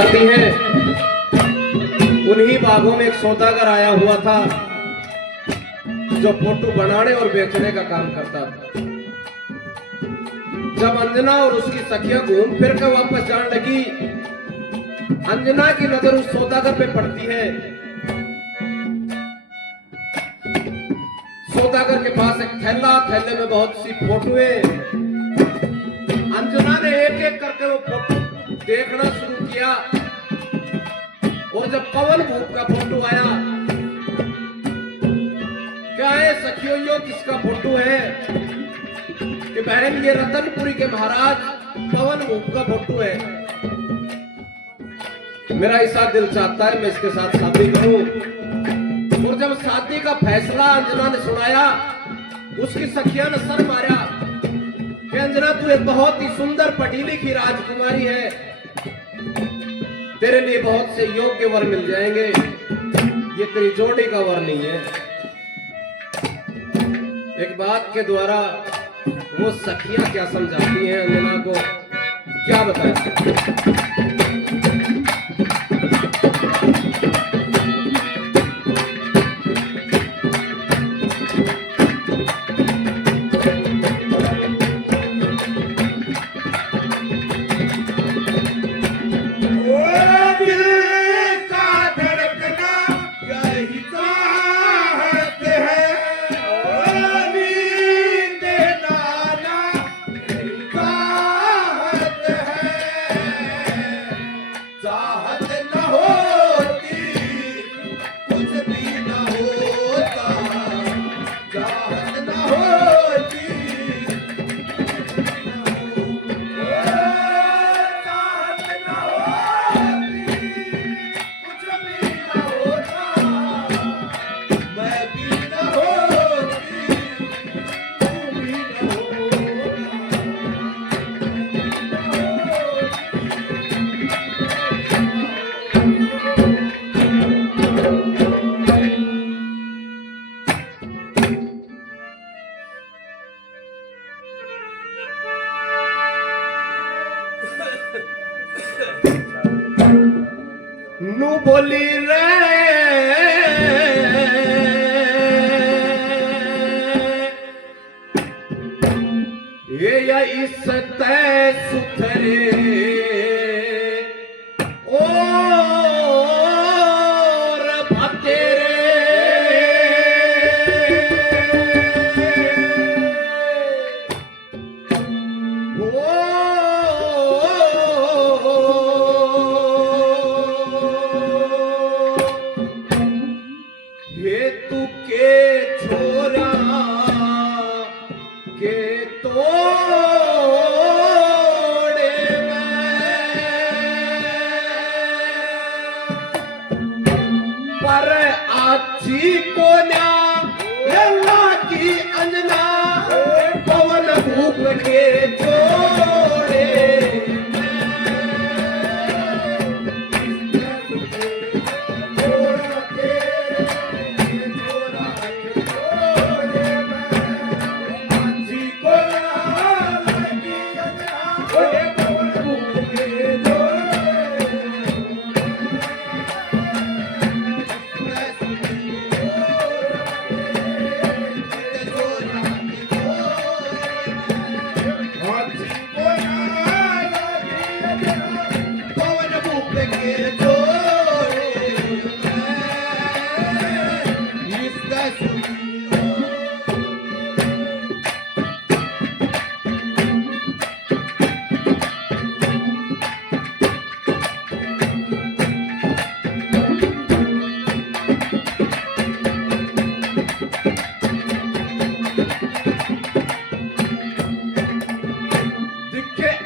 आती है। उन्हीं बागों में एक सौदागर आया हुआ था जो फोटो बनाने और बेचने का काम करता था। जब अंजना और उसकी सखियां घूम फिर कर वापस जाने लगी, अंजना की नजर उस सौदागर पे पड़ती है। सौदागर के पास एक थैला, थैले में बहुत सी फोटोएं। अंजना ने एक एक करके वो फोटो देखना शुरू किया और जब पवन भूप का फोटो आया, क्या है सखियों, यो किसका फोटो है? कि बहन ये रतनपुरी के महाराज पवन भूप का फोटो है। मेरा ऐसा दिल चाहता है मैं इसके साथ शादी करूं। और जब शादी का फैसला अंजना ने सुनाया, उसकी सखिया ने सर मारा कि अंजना तू एक बहुत ही सुंदर पढ़ी लिखी राजकुमारी है, तेरे लिए बहुत से योग्य वर मिल जाएंगे, ये तेरी जोड़ी का वर नहीं है। एक बात के द्वारा वो सखियां क्या समझाती हैं अंजना को, क्या बताएं? नू बोली रे ये या इस तय सुथरे और भतेरे हेतु के छोरा के तोड़े पर आछी को की अंजना पवन भूप के छोड़े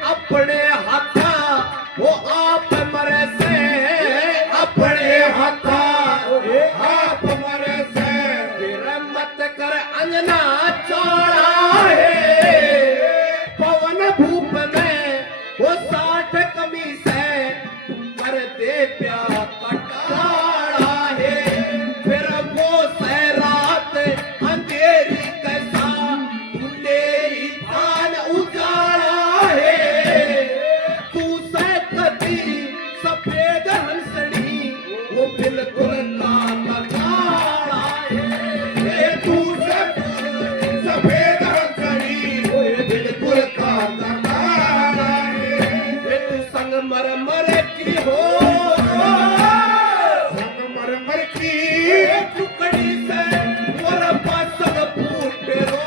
अपने हाथा वो आप मरे से, अपने हाथा आप मरे से, फिर मत कर अंजना चौड़ा है पवन भूप में वो 60 कमीज है, कर दे प्यार कटाड़ा है, फिर वो सहरात अंधेरी कैसा तेरी थान उजाड़ा है, तू से कदी सफेद हंसड़ी वो बिल्कुल काला काला है तू सफेद हंसड़ी वो बिल्कुल काला काला है तू संगमरमर की हो संगमरमर की टुकड़ी से मोर पासल फूटे रो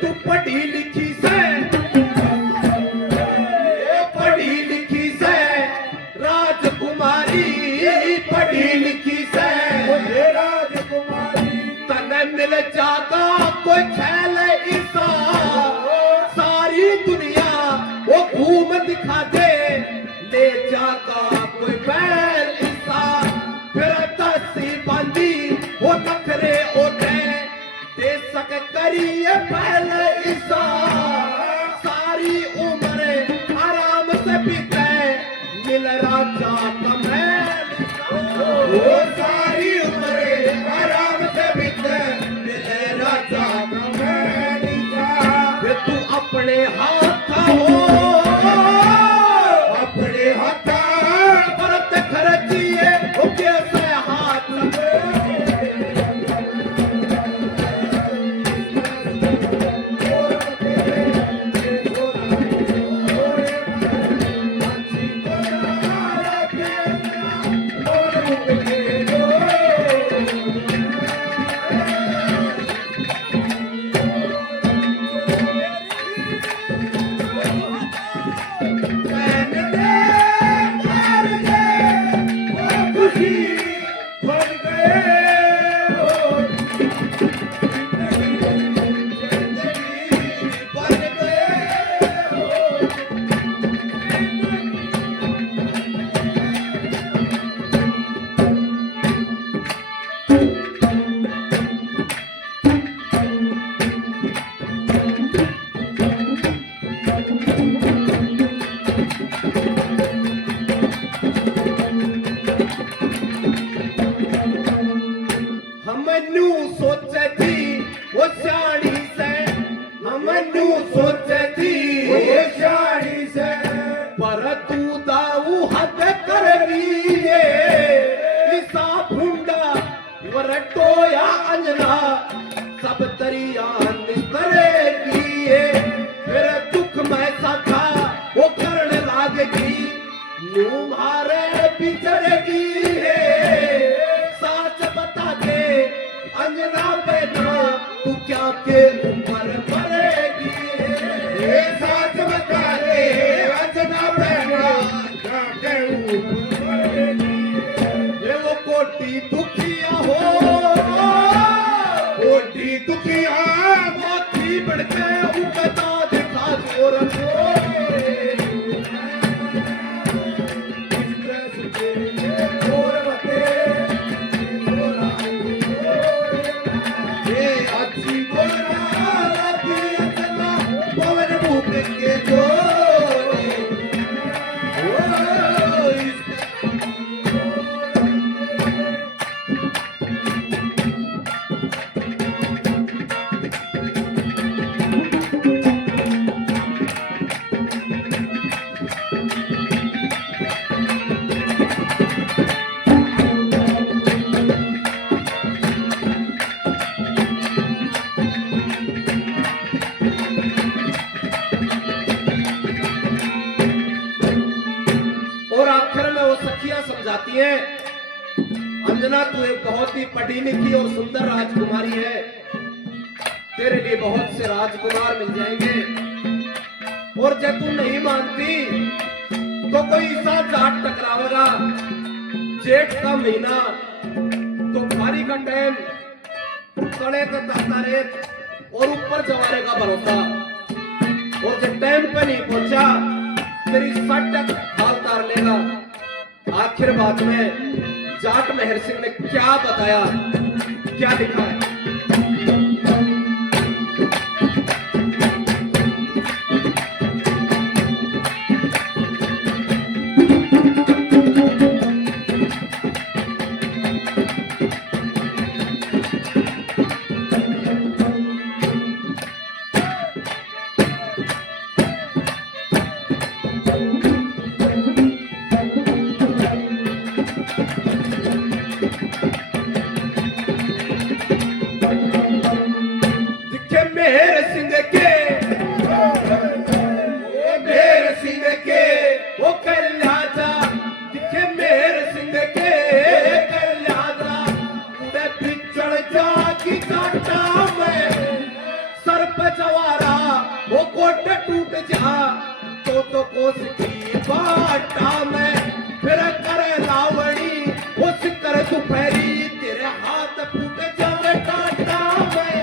तू पढ़ी लिखी से पढ़ी लिखी से राजकुमारी पढ़ी लिखी से राजकुमारी तने मिल जाता कोई खेल ईसा सारी दुनिया वो घूम दिखा दे ले जाता कोई बैल ईसा फिर दसी बांधी वो नखरे ओढ़े दे सके करिए पहले ईसा सारी उम्र आराम से बीते मिल राजा का महल वो सारी उम्र आराम से बीते मिले राजा का महल वे तू अपने हाथ हो अपने हाथा परत खर्चिए वो कैसे हाथ हमनू सोचे थी वो शाड़ी से हमनू सोचे थी शाड़ी से पर तू दाऊ हद कर लिए ईसा भूंडा वरटोया अंजना सब तरिया निस्तरे किए फिर दुख में सा था वो करण लागेगी न्यू मारे बिछड़ेगी सच बता दे अंजना बेटा तू क्या के ऊपर मरेगी ये साथ बता दे अंजना बहना जाके ऊपर मरेगी ये वो कोटी दुखिया हो कोटी दुखिया मोती बढ़ के उगता दिखा जोर को आखिर में वो सखियां समझाती हैं, अंजना तू एक बहुत ही पढ़ी लिखी और सुंदर राजकुमारी है, तेरे लिए बहुत से राजकुमार मिल जाएंगे। और जब तू नहीं मानती तो कोई ऐसा जाट टकरावेगा। जेठ का महीना तो खारी का टाइम, कड़े का ताता रेत और ऊपर जवारे का भरोसा। और जब टाइम पे नहीं पहुंचा तेरी सट तक हाल तार लेगा। आखिर बात में जाट मेहर सिंह ने क्या बताया, क्या लिखा है? टूट जा तो कोस की बाटा में फिर करे लावड़ी उस कर दोपहरी तेरे हाथ फूट जावे टाटा में।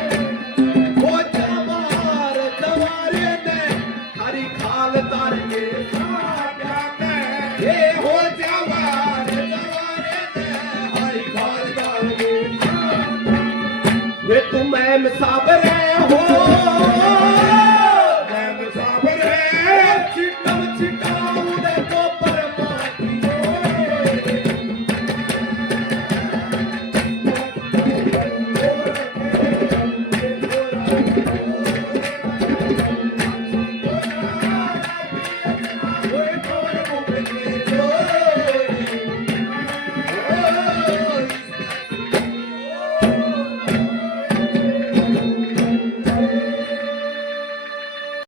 वो जवार जवारे ने हरी खाल तार के साटा में, ये हो जवार जवारे ने हरी खाल तार के साटा में। वे तुम्हें साबरे हो